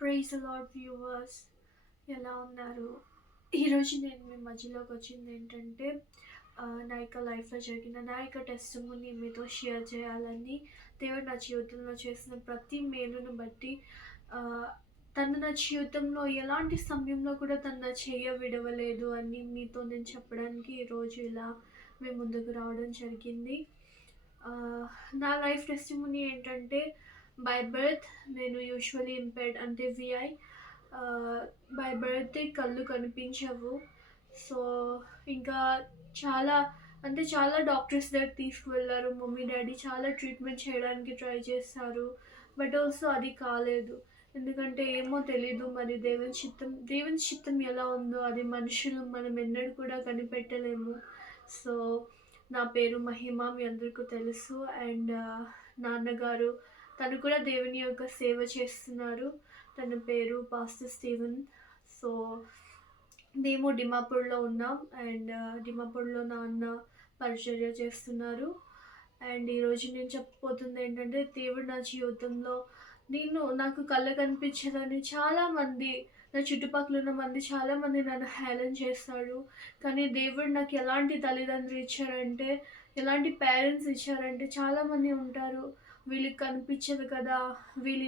Praise lord viewers, ఎలా ఉన్నారు? ఈరోజు నేను మీ మధ్యలోకి వచ్చింది ఏంటంటే నా యొక్క లైఫ్లో జరిగిన నా యొక్క టెస్టిమనీ మీతో షేర్ చేయాలని. దేవుడు నా జీవితంలో చేసిన ప్రతి మేలును బట్టి ఆ, తను నా జీవితంలో ఎలాంటి సమయంలో కూడా తను నా చెయ్య విడవలేదు అని మీతో నేను చెప్పడానికి ఈరోజు ఇలా మీ ముందుకు రావడం జరిగింది. నా లైఫ్ టెస్టిమనీ ఏంటంటే, బై బర్త్ నేను యూజువల్లీ ఇంపేర్డ్ అంటే విఐ. బై బర్త్ కళ్ళు కనిపించవు. సో ఇంకా చాలా చాలా డాక్టర్స్ దగ్గర తీసుకువెళ్ళారు. మమ్మీ డాడీ చాలా ట్రీట్మెంట్ చేయడానికి ట్రై చేస్తారు. బట్ ఆల్సో అది కాలేదు. ఎందుకంటే ఏమో తెలీదు, మరి దేవుని చిత్తం ఎలా ఉందో అది మనుషులు మనం ఎన్నడూ కూడా కనిపెట్టలేము. సో నా పేరు మహిమ, మీ అందరికీ తెలుసు. అండ్ నాన్నగారు తను కూడా దేవుని యొక్క సేవ చేస్తున్నారు. తన పేరు పాస్టర్ స్టీవెన్. సో మేము డిమాపూర్లో ఉన్నాం. అండ్ డిమాపూర్లో నాన్న పరిచర్య చేస్తున్నారు. అండ్ ఈరోజు నేను చెప్పబోతుంది ఏంటంటే, దేవుడు నా జీవితంలో నాకు కళ్ళ కనిపించదని చాలామంది, నా చుట్టుపక్కల ఉన్న మంది చాలామంది నన్ను హేళన చేస్తారు. కానీ దేవుడు నాకు ఎలాంటి తల్లిదండ్రులు ఇచ్చారంటే, ఎలాంటి పేరెంట్స్ ఇచ్చారంటే, చాలామంది ఉంటారు వీళ్ళకి కనిపించదు కదా, వీళ్ళు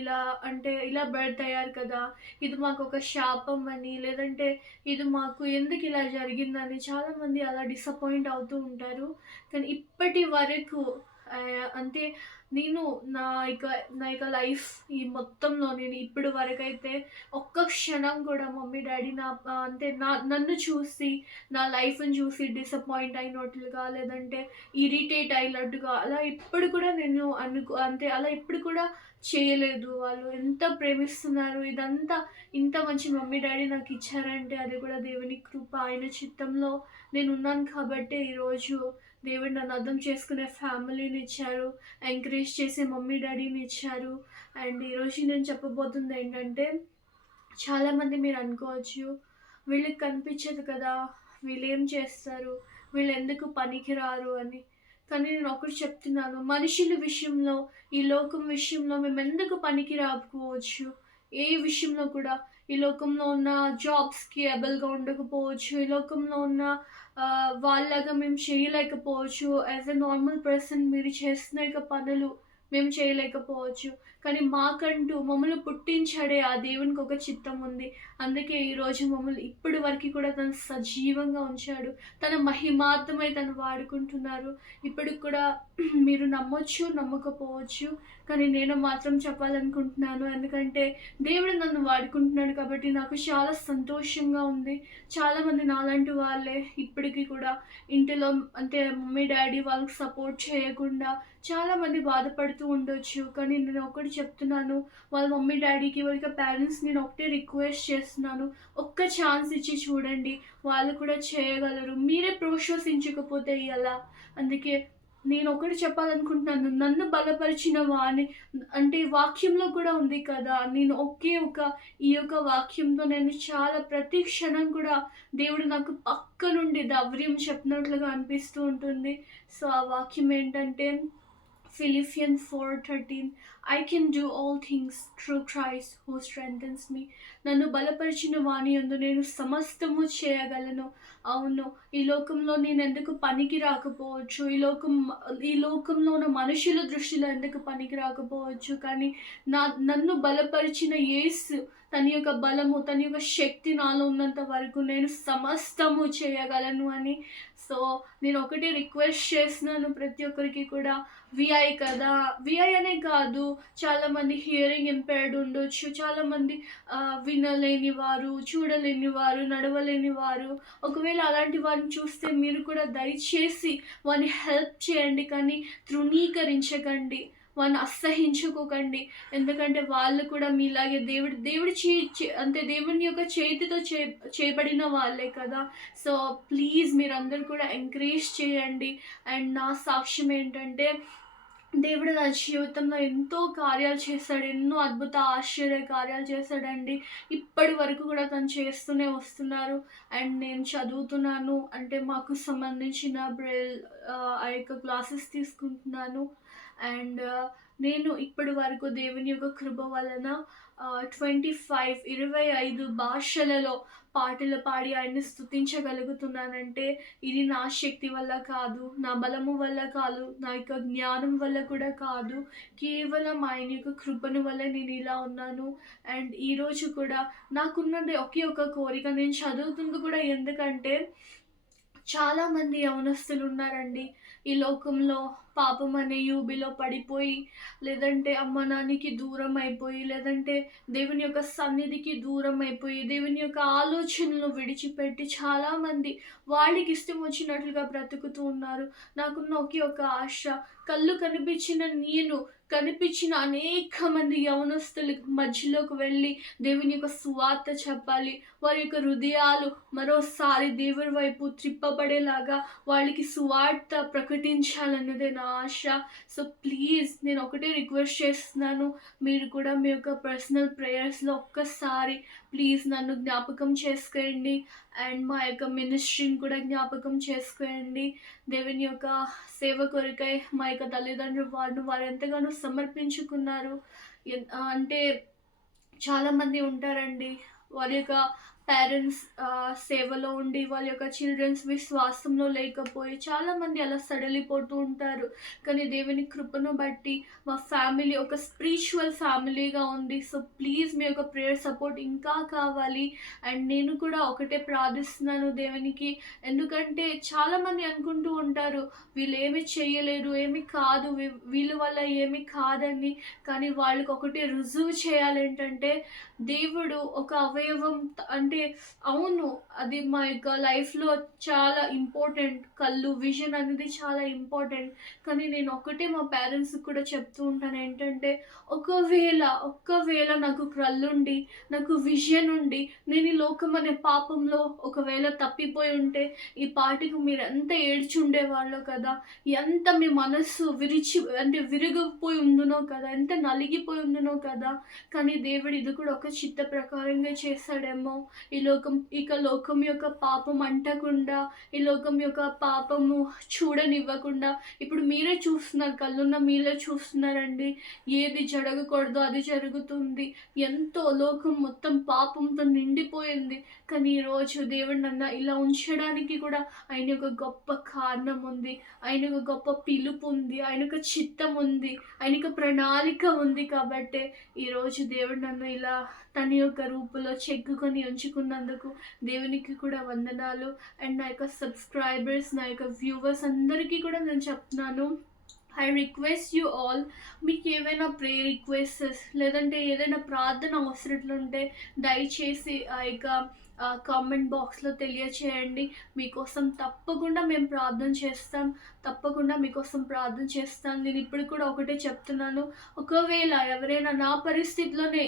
ఇలా బర్త్ అయ్యారు కదా, ఇది మాకు ఒక శాపం అని, లేదంటే ఇది మాకు ఎందుకు ఇలా జరిగిందని చాలామంది అలా డిసప్పాయింట్ అవుతూ ఉంటారు. కానీ ఇప్పటి వరకు అంటే నేను నా యొక్క లైఫ్ ఈ మొత్తంలో నేను ఇప్పటి వరకైతే ఒక్క క్షణం కూడా మమ్మీ డాడీ నన్ను చూసి, నా లైఫ్ని చూసి డిసప్పాయింట్ అయినట్లుగా, లేదంటే ఇరిటేట్ అయినట్టుగా అలా ఇప్పుడు కూడా నేను అలా ఇప్పుడు కూడా చేయలేదు. వాళ్ళు ఎంత ప్రేమిస్తున్నారు, ఇంత మంచి మమ్మీ డాడీ నాకు ఇచ్చారంటే అది కూడా దేవుని కృప. ఆయన చిత్తంలో నేను ఉన్నాను కాబట్టి ఈరోజు దేవుడు నన్ను అర్థం చేసుకునే ఫ్యామిలీని ఇచ్చారు, ఎంకరేజ్ చేసే మమ్మీ డాడీని ఇచ్చారు. అండ్ ఈరోజు నేను చెప్పబోతుంది ఏంటంటే, చాలామంది మీరు అనుకోవచ్చు వీళ్ళకి కనిపించదు కదా, వీళ్ళు ఏం చేస్తారు, వీళ్ళు ఎందుకు పనికిరారు అని. కానీ నేను ఒకటి చెప్తున్నాను, మనుషుల విషయంలో, ఈ లోకం విషయంలో మేము ఎందుకు పనికి రాకపోవచ్చు, ఏ విషయంలో కూడా ఈ లోకంలో ఉన్న జాబ్స్కి ఎబుల్గా ఉండకపోవచ్చు, ఈ లోకంలో ఉన్న వాళ్ళలాగా మేము చేయలేకపోవచ్చు. యాజ్ ఎ నార్మల్ పర్సన్ మీరు చేస్తున్న పనులు మేము చేయలేకపోవచ్చు. కానీ మాకంటూ మమ్మల్ని పుట్టించాడే ఆ దేవునికి ఒక చిత్తం ఉంది. అందుకే ఈరోజు మమ్మల్ని ఇప్పటి వరకు కూడా తను సజీవంగా ఉంచాడు. తన మహిమార్థమై తను వాడుకుంటున్నారు. ఇప్పటికి కూడా మీరు నమ్మొచ్చు, నమ్మకపోవచ్చు. కానీ నేను మాత్రం చెప్పాలనుకుంటున్నాను. ఎందుకంటే దేవుడు నన్ను వాడుకుంటున్నాడు కాబట్టి నాకు చాలా సంతోషంగా ఉంది. చాలామంది నాలాంటి వాళ్ళే ఇప్పటికీ కూడా ఇంటిలో మమ్మీ డాడీ వాళ్ళకి సపోర్ట్ చేయకుండా చాలామంది బాధపడుతూ ఉండొచ్చు. కానీ నేను ఒకటి చెప్తున్నాను, వాళ్ళ మమ్మీ డాడీకి, వాళ్ళ పేరెంట్స్ నేను ఒకటే రిక్వెస్ట్ చేస్తున్నాను, ఒక్క ఛాన్స్ ఇచ్చి చూడండి, వాళ్ళు కూడా చేయగలరు. మీరే ప్రోత్సహించకపోతే ఎలా? అందుకే నేను ఒకటి చెప్పాలనుకుంటున్నాను, నన్ను బలపరిచిన వాణి వాక్యంలో కూడా ఉంది కదా, నేను ఈ యొక్క వాక్యంతో నేను చాలా ప్రతి క్షణం కూడా దేవుడు నాకు పక్క నుండి ధైర్యం చెప్పినట్లుగా అనిపిస్తూ ఉంటుంది. సో ఆ వాక్యం ఏంటంటే, Philippians 4:13, I can do all things through Christ who strengthens me. నన్ను బలపరిచిన వాని యందు నేను సమస్తము చేయగలను. అవును, ఈ లోకంలో నేను ఎందుకు పనికి రాకపోవచ్చు, ఈ లోకంలో ఉన్న మనుషుల దృష్టిలో ఎందుకు పనికి రాకపోవచ్చు, కానీ నన్ను బలపరిచిన యేసు తన యొక్క బలము, తన యొక్క శక్తి నాలో ఉన్నంత వరకు నేను సమస్తము చేయగలను అని. సో నేను ఒకటే రిక్వెస్ట్ చేస్తున్నాను ప్రతి ఒక్కరికి కూడా, విఐ కదా, విఐ అనే కాదు, చాలామంది హియరింగ్ ఇంపైర్డ్ ఉండొచ్చు, చాలామంది వినలేని వారు, చూడలేని వారు, నడవలేని వారు. ఒకవేళ అలాంటి వారిని చూస్తే మీరు కూడా దయచేసి వారిని హెల్ప్ చేయండి, కానీ తృణీకరించకండి, వారిని అసహించుకోకండి. ఎందుకంటే వాళ్ళు కూడా మీలాగే దేవుని యొక్క చేతితో చేయబడిన వాళ్ళే కదా. సో ప్లీజ్ మీరందరూ కూడా ఎంకరేజ్ చేయండి. అండ్ నా సాక్ష్యం ఏంటంటే, దేవుడు నా జీవితంలో ఎంతో కార్యాలు చేశాడు, ఎన్నో అద్భుత ఆశ్చర్య కార్యాలు చేశాడండి. ఇప్పటి వరకు కూడా తను చేస్తూనే వస్తున్నారు. అండ్ నేను చదువుతున్నాను, మాకు సంబంధించిన ఆ యొక్క క్లాసెస్ తీసుకుంటున్నాను. అండ్ నేను ఇప్పటి వరకు దేవుని యొక్క కృప వలన 25 భాషలలో పాటలు పాడి ఆయన్ని స్తుతించగలుగుతున్నానంటే ఇది నా శక్తి వల్ల కాదు, నా బలము వల్ల కాదు, నా యొక్క జ్ఞానం వల్ల కూడా కాదు. కేవలం ఆయన యొక్క కృపను వల్ల నేను ఇలా ఉన్నాను. అండ్ ఈరోజు కూడా నాకున్నది ఒకే ఒక కోరిక, నేను చదువుతుంది కూడా ఎందుకంటే చాలామంది యవనస్తులు ఉన్నారండి ఈ లోకంలో పాపం అనే యూబిలో పడిపోయి, లేదంటే అమ్మ నాన్నకి దూరం అయిపోయి, లేదంటే దేవుని యొక్క సన్నిధికి దూరం అయిపోయి, దేవుని యొక్క ఆలోచనలు విడిచిపెట్టి చాలామంది వాళ్ళకి ఇష్టం వచ్చినట్లుగా బ్రతుకుతూ ఉన్నారు. నాకున్న ఒకే ఒక ఆశ, కళ్ళు కనిపించిన అనేక మంది యవనస్తుల మధ్యలోకి వెళ్ళి దేవుని యొక్క సువార్త చెప్పాలి. వారి యొక్క హృదయాలు మరోసారి దేవుని వైపు త్రిప్పబడేలాగా వాళ్ళకి సువార్త ప్రకటించాలన్నదే నా ఆశ. సో ప్లీజ్ నేను ఒకటే రిక్వెస్ట్ చేస్తున్నాను, మీరు కూడా మీ యొక్క పర్సనల్ ప్రేయర్స్లో ఒక్కసారి ప్లీజ్ నన్ను జ్ఞాపకం చేసుకోండి. అండ్ మా యొక్క మినిస్ట్రీని కూడా జ్ఞాపకం చేసుకోండి. దేవుని యొక్క సేవ కొరకై మా యొక్క తల్లిదండ్రులు వారు ఎంతగానో సమర్పించుకున్నారు. అంటే చాలామంది ఉంటారండి, వాళ్ళ యొక్క పేరెంట్స్ సేవలో ఉండి వాళ్ళ యొక్క చిల్డ్రన్స్ విశ్వాసంలో లేకపోయి చాలామంది అలా సడలిపోతూ ఉంటారు. కానీ దేవుని కృపను బట్టి మా ఫ్యామిలీ ఒక స్పిరిచువల్ ఫ్యామిలీగా ఉంది. సో ప్లీజ్ మీ యొక్క ప్రేయర్ సపోర్ట్ ఇంకా కావాలి. అండ్ నేను కూడా ఒకటే ప్రార్థిస్తున్నాను దేవునికి, ఎందుకంటే చాలామంది అనుకుంటూ ఉంటారు వీళ్ళు ఏమి చేయలేరు, ఏమి కాదు, వీళ్ళ వల్ల ఏమి కాదని. కానీ వాళ్ళకి ఒకటే రుజువు చేయాలి ఏంటంటే దేవుడు ఒక అవయవం, అంటే అవును అది మా యొక్క లైఫ్లో చాలా ఇంపార్టెంట్, కళ్ళు విజన్ అనేది చాలా ఇంపార్టెంట్. కానీ నేను ఒకటే మా పేరెంట్స్కి కూడా చెప్తూ ఉంటాను ఏంటంటే ఒక్కవేళ నాకు కళ్ళుండి నాకు విజన్ ఉండి నేను ఈ లోకం అనే పాపంలో ఒకవేళ తప్పిపోయి ఉంటే ఈ పాటికి మీరు ఎంత ఏడ్చుండేవాళ్ళో కదా, ఎంత మీ మనస్సు విరిగిపోయి ఉందునో కదా, ఎంత నలిగిపోయి ఉందునో కదా. కానీ దేవుడు ఇది కూడా ఒక చిత్త ప్రకారంగా చేశాడేమో. ఇక లోకం యొక్క పాపం అంటకుండా, ఈ లోకం యొక్క పాపము చూడనివ్వకుండా. ఇప్పుడు మీరే చూస్తున్నారు, కళ్ళున్న మీరే చూస్తున్నారండి, ఏది జరగకూడదు అది జరుగుతుంది. ఎంతో లోకం మొత్తం పాపంతో నిండిపోయింది. కానీ ఈరోజు దేవుడు నన్ను ఇలా ఉంచడానికి కూడా ఆయన యొక్క గొప్ప కారణం ఉంది, ఆయన యొక్క గొప్ప పిలుపు ఉంది, ఆయన యొక్క చిత్తం ఉంది, ఆయన యొక్క ప్రణాళిక ఉంది. కాబట్టి ఈరోజు దేవుడు నన్ను ఇలా తన యొక్క రూపంలో చెక్కుకొని ఉంచుకున్నందుకు దేవునికి కూడా వందనాలు. అండ్ నా యొక్క సబ్స్క్రైబర్స్, నా యొక్క వ్యూవర్స్ అందరికీ కూడా నేను చెప్తున్నాను, ఐ రిక్వెస్ట్ యూ ఆల్, మీకు ఏవైనా ప్రేయర్ రిక్వెస్ట్స్ లేదంటే ఏదైనా ప్రార్థన అవసరాలు ఉంటే దయచేసి ఆ యొక్క కామెంట్ బాక్స్లో తెలియచేయండి. మీకోసం తప్పకుండా మేము తప్పకుండా మీకోసం ప్రార్థన చేస్తాను. నేను ఇప్పుడు కూడా ఒకటే చెప్తున్నాను, ఒకవేళ ఎవరైనా నా పరిస్థితిలోనే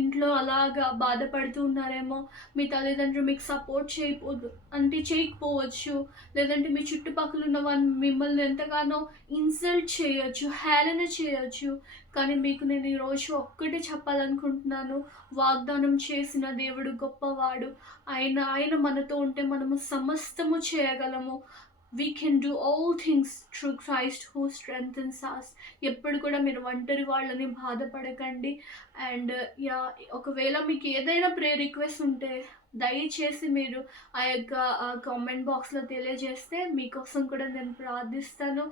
ఇంట్లో అలాగా బాధపడుతూ ఉన్నారేమో, మీ తల్లిదండ్రులు మీకు సపోర్ట్ చేయకపోవచ్చు, లేదంటే మీ చుట్టుపక్కల ఉన్న వాళ్ళు మిమ్మల్ని ఎంతగానో ఇన్సల్ట్ చేయొచ్చు, హేళన చేయొచ్చు. కానీ మీకు నేను ఈరోజు ఒక్కటే చెప్పాలనుకుంటున్నాను, వాగ్దానం చేసిన దేవుడు గొప్పవాడు. ఆయన మనతో ఉంటే మనము సమస్తము చేయగలము. We can do all things through Christ who strengthens us. ఎప్పుడు కూడా మీరు ఒంటరి వాళ్ళని బాధపడకండి. అండ్ ఒకవేళ మీకు ఏదైనా ప్రేయర్ రిక్వెస్ట్ ఉంటే దయచేసి మీరు ఆ యొక్క కామెంట్ బాక్స్లో తెలియజేస్తే మీకోసం కూడా నేను ప్రార్థిస్తాను.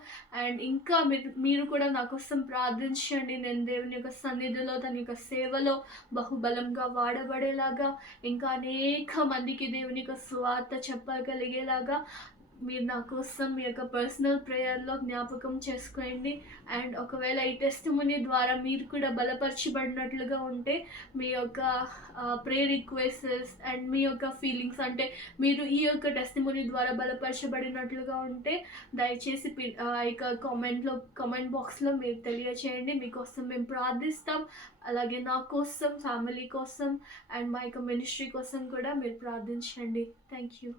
అండ్ ఇంకా మీరు కూడా నా కోసం ప్రార్థించండి. నేను దేవుని యొక్క సన్నిధిలో తన యొక్క సేవలో బహుబలంగా వాడబడేలాగా, ఇంకా అనేక మందికి దేవుని యొక్క సువార్త చెప్పగలిగేలాగా మీరు నా కోసం మీ యొక్క పర్సనల్ ప్రేయర్లో జ్ఞాపకం చేసుకోండి. అండ్ ఒకవేళ ఈ టెస్టిమనీ ద్వారా మీరు కూడా బలపరచబడినట్లుగా ఉంటే మీ యొక్క ప్రేయర్ రిక్వెస్ట్స్ అండ్ మీ యొక్క ఫీలింగ్స్, అంటే మీరు ఈ యొక్క టెస్టిమనీ ద్వారా బలపరచబడినట్లుగా ఉంటే దయచేసి ఆ యొక్క కామెంట్ బాక్స్లో మీరు తెలియచేయండి. మీకోసం మేము ప్రార్థిస్తాం. అలాగే నా కోసం, ఫ్యామిలీ కోసం అండ్ మా యొక్క మినిస్ట్రీ కోసం కూడా మీరు ప్రార్థించండి. Thank you.